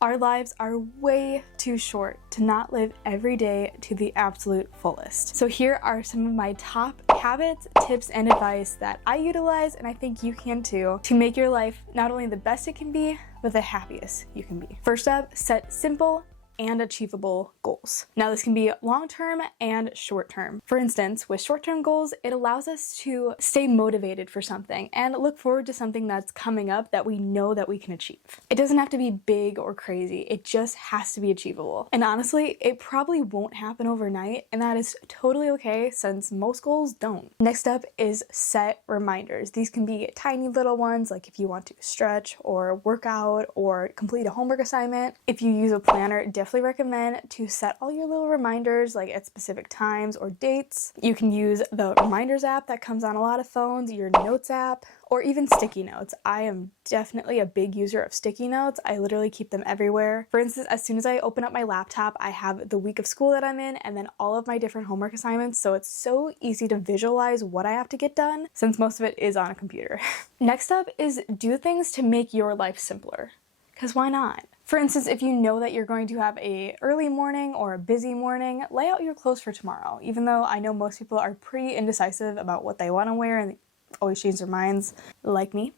Our lives are way too short to not live every day to the absolute fullest. So here are some of my top habits, tips, and advice that I utilize, and I think you can too, to make your life not only the best it can be, but the happiest you can be. First up, set simple and achievable goals. Now this can be long-term and short-term. For instance, with short-term goals, it allows us to stay motivated for something and look forward to something that's coming up that we know that we can achieve. It doesn't have to be big or crazy, it just has to be achievable. And honestly, it probably won't happen overnight, and that is totally okay since most goals don't. Next up is set reminders. These can be tiny little ones, like if you want to stretch or work out or complete a homework assignment. If you use a planner, definitely recommend to set all your little reminders like at specific times or dates. You can use the reminders app that comes on a lot of phones, your notes app, or even sticky notes. I am definitely a big user of sticky notes. I literally keep them everywhere. For instance, as soon as I open up my laptop, I have the week of school that I'm in and then all of my different homework assignments, so it's so easy to visualize what I have to get done since most of it is on a computer. Next up is do things to make your life simpler, because why not? For instance, if you know that you're going to have a early morning or a busy morning, lay out your clothes for tomorrow. Even though I know most people are pretty indecisive about what they want to wear and always change their minds, like me.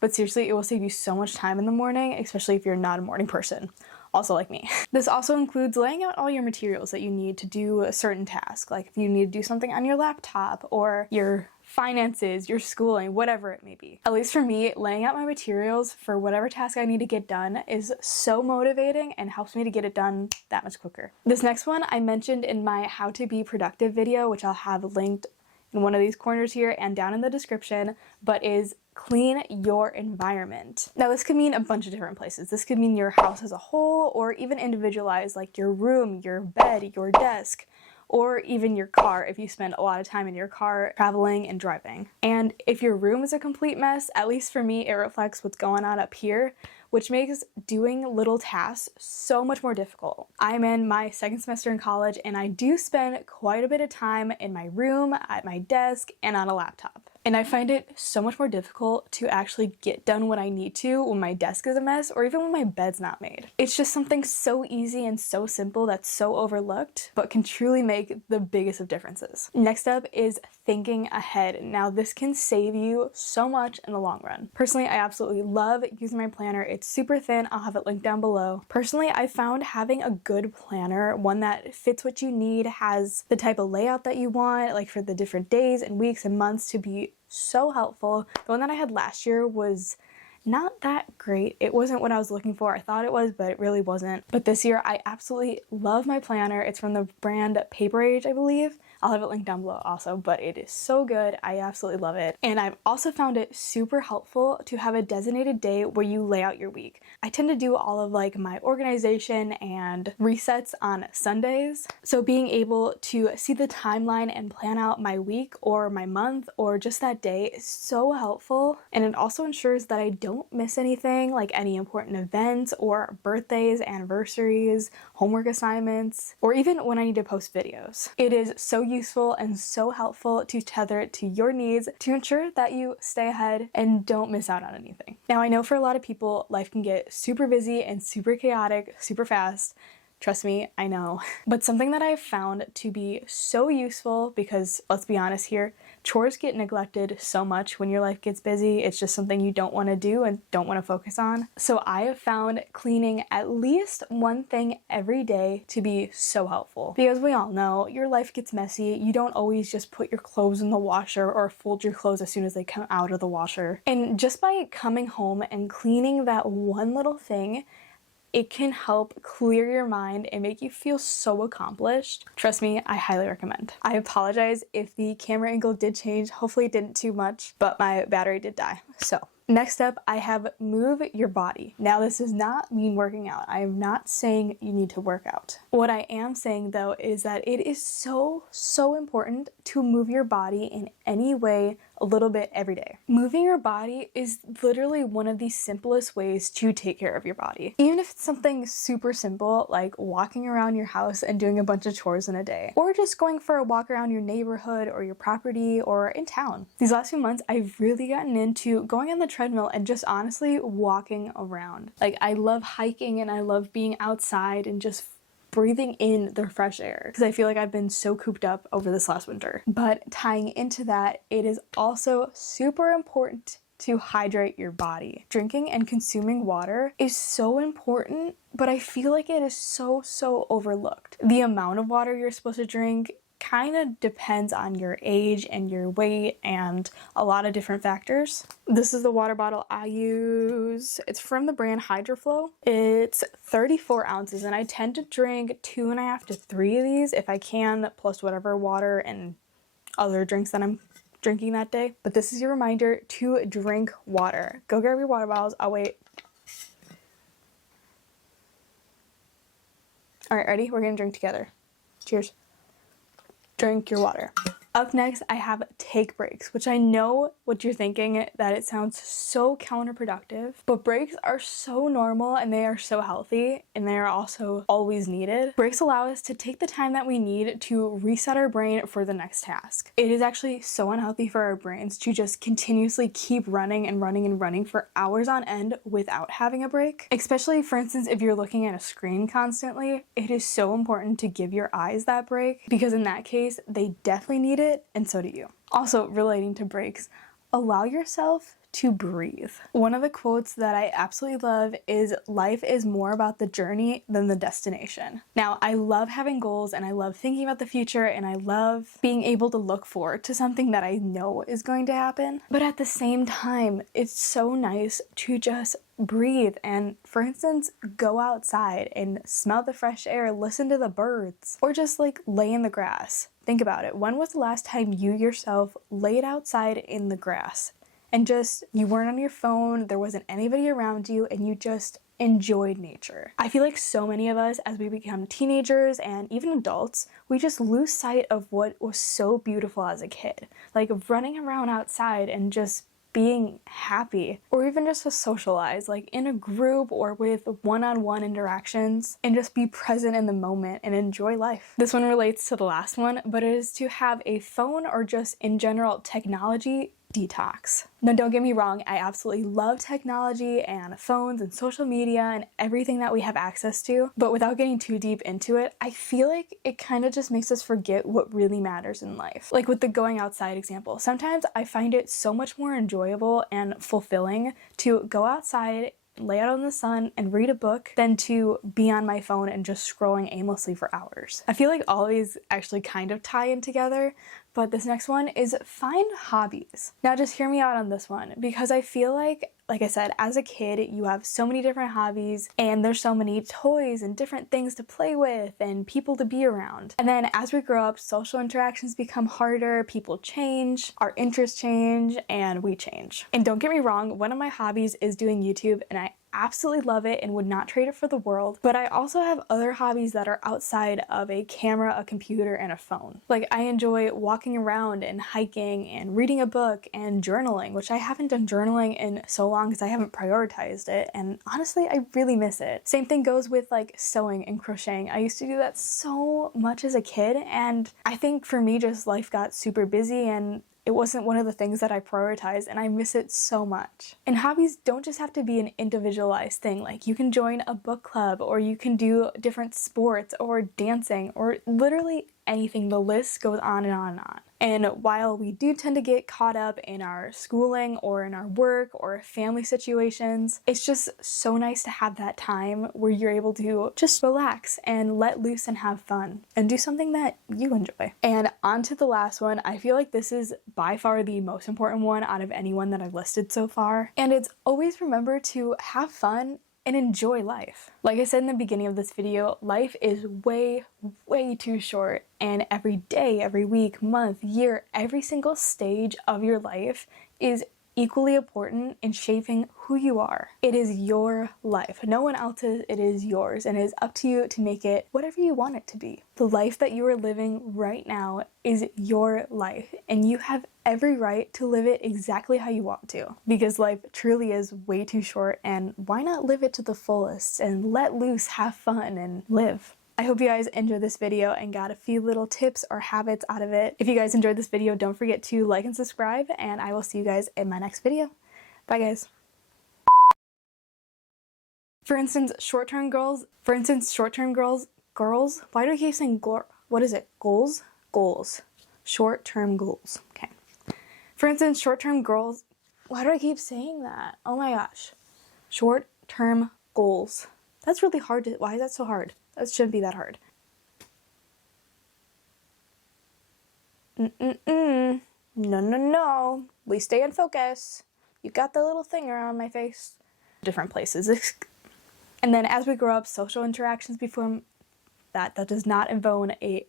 But seriously, it will save you so much time in the morning, especially if you're not a morning person. Also like me. This also includes laying out all your materials that you need to do a certain task. Like if you need to do something on your laptop or your finances, your schooling, whatever it may be. At least for me, laying out my materials for whatever task I need to get done is so motivating and helps me to get it done that much quicker. This next one I mentioned in my How to Be Productive video, which I'll have linked in one of these corners here and down in the description, but is clean your environment. Now this could mean a bunch of different places. This could mean your house as a whole, or even individualized, like your room, your bed, your desk, or even your car if you spend a lot of time in your car traveling and driving. And if your room is a complete mess, at least for me, it reflects what's going on up here, which makes doing little tasks so much more difficult. I'm in my second semester in college and I do spend quite a bit of time in my room, at my desk, and on a laptop. And I find it so much more difficult to actually get done what I need to when my desk is a mess or even when my bed's not made. It's just something so easy and so simple that's so overlooked, but can truly make the biggest of differences. Next up is thinking ahead. Now this can save you so much in the long run. Personally, I absolutely love using my planner. It's super thin. I'll have it linked down below. Personally, I found having a good planner, one that fits what you need, has the type of layout that you want, like for the different days and weeks and months, to be so helpful. The one that I had last year was not that great. It wasn't what I was looking for. I thought it was, but it really wasn't. But this year, I absolutely love my planner. It's from the brand Paper Age, I believe. I'll have it linked down below also, but it is so good. I absolutely love it. And I've also found it super helpful to have a designated day where you lay out your week. I tend to do all of like my organization and resets on Sundays. So being able to see the timeline and plan out my week or my month or just that day is so helpful. And it also ensures that I don't miss anything, like any important events or birthdays, anniversaries, homework assignments, or even when I need to post videos. It is so useful and so helpful to tether it to your needs to ensure that you stay ahead and don't miss out on anything. Now I know for a lot of people, life can get super busy and super chaotic, super fast. Trust me, I know. But something that I've found to be so useful, because let's be honest here, chores get neglected so much when your life gets busy. It's just something you don't want to do and don't want to focus on. So I have found cleaning at least one thing every day to be so helpful. Because we all know your life gets messy. You don't always just put your clothes in the washer or fold your clothes as soon as they come out of the washer. And just by coming home and cleaning that one little thing, it can help clear your mind and make you feel so accomplished. Trust me, I highly recommend. I apologize if the camera angle did change. Hopefully it didn't too much, but my battery did die. So next up, I have move your body. Now this does not mean working out. I am not saying you need to work out. What I am saying though is that it is so important to move your body in any way, a little bit every day. Moving your body is literally one of the simplest ways to take care of your body. Even if it's something super simple like walking around your house and doing a bunch of chores in a day, or just going for a walk around your neighborhood or your property or in town. These last few months, I've really gotten into going on the treadmill and just honestly walking around. Like, I love hiking and I love being outside and just breathing in the fresh air because I feel like I've been so cooped up over this last winter. But tying into that, it is also super important to hydrate your body. Drinking and consuming water is so important, but I feel like it is so overlooked. The amount of water you're supposed to drink kind of depends on your age and your weight and a lot of different factors. This is the water bottle I use. It's from the brand Hydrate. It's 34 ounces and I tend to drink 2.5 to 3 of these if I can, plus whatever water and other drinks that I'm drinking that day. But this is your reminder to drink water. Go grab your water bottles. I'll wait. All right, ready? We're gonna drink together. Cheers. Drink your water. Up next, I have take breaks, which I know what you're thinking, that it sounds so counterproductive, but breaks are so normal and they are so healthy and they are also always needed. Breaks allow us to take the time that we need to reset our brain for the next task. It is actually so unhealthy for our brains to just continuously keep running and running and running for hours on end without having a break. Especially, for instance, if you're looking at a screen constantly, it is so important to give your eyes that break because in that case, they definitely need it, and so do you. Also, relating to breaks, allow yourself to breathe. One of the quotes that I absolutely love is, "Life is more about the journey than the destination." Now, I love having goals and I love thinking about the future and I love being able to look forward to something that I know is going to happen. But at the same time, it's so nice to just breathe and, for instance, go outside and smell the fresh air, listen to the birds, or just like lay in the grass. Think about it. When was the last time you yourself laid outside in the grass and just, you weren't on your phone, there wasn't anybody around you, and you just enjoyed nature? I feel like so many of us, as we become teenagers and even adults, we just lose sight of what was so beautiful as a kid. Like running around outside and just being happy, or even just to socialize, like in a group or with one-on-one interactions, and just be present in the moment and enjoy life. This one relates to the last one, but it is to have a phone or just in general technology detox. Now, don't get me wrong, I absolutely love technology and phones and social media and everything that we have access to, but without getting too deep into it, I feel like it kind of just makes us forget what really matters in life. Like with the going outside example, sometimes I find it so much more enjoyable and fulfilling to go outside, lay out in the sun and read a book than to be on my phone and just scrolling aimlessly for hours. I feel like all of these actually kind of tie in together, but this next one is find hobbies. Now just hear me out on this one, because I feel like I said, as a kid, you have so many different hobbies and there's so many toys and different things to play with and people to be around. And then as we grow up, social interactions become harder, people change, our interests change, and we change. And don't get me wrong, one of my hobbies is doing YouTube, and I absolutely love it and would not trade it for the world. But I also have other hobbies that are outside of a camera, a computer, and a phone. Like I enjoy walking around and hiking and reading a book and journaling, which I haven't done journaling in so long because I haven't prioritized it. And honestly, I really miss it. Same thing goes with like sewing and crocheting. I used to do that so much as a kid. And I think for me, just life got super busy and it wasn't one of the things that I prioritized, and I miss it so much. And hobbies don't just have to be an individualized thing. Like you can join a book club, or you can do different sports or dancing or literally anything. The list goes on and on and on. And while we do tend to get caught up in our schooling or in our work or family situations, it's just so nice to have that time where you're able to just relax and let loose and have fun and do something that you enjoy. And on to the last one. I feel like this is by far the most important one out of anyone that I've listed so far. And it's always remember to have fun and enjoy life. Like I said in the beginning of this video, life is way too short, and every day, every week, month, year, every single stage of your life is equally important in shaping who you are. It is your life. No one else's, it is yours, and it is up to you to make it whatever you want it to be. The life that you are living right now is your life, and you have every right to live it exactly how you want to, because life truly is way too short, and why not live it to the fullest and let loose, have fun, and live. I hope you guys enjoyed this video and got a few little tips or habits out of it. If you guys enjoyed this video, don't forget to like and subscribe, and I will see you guys in my next video. Bye guys. For instance, short-term goals, why do I keep saying what is it? Goals? Short-term goals, okay. For instance, short-term goals, why do I keep saying that? Oh my gosh. Short-term goals. That's really hard why is that so hard? That shouldn't be that hard. No. We stay in focus. You got the little thing around my face. Different places. And then as we grow up, social interactions that does not involve a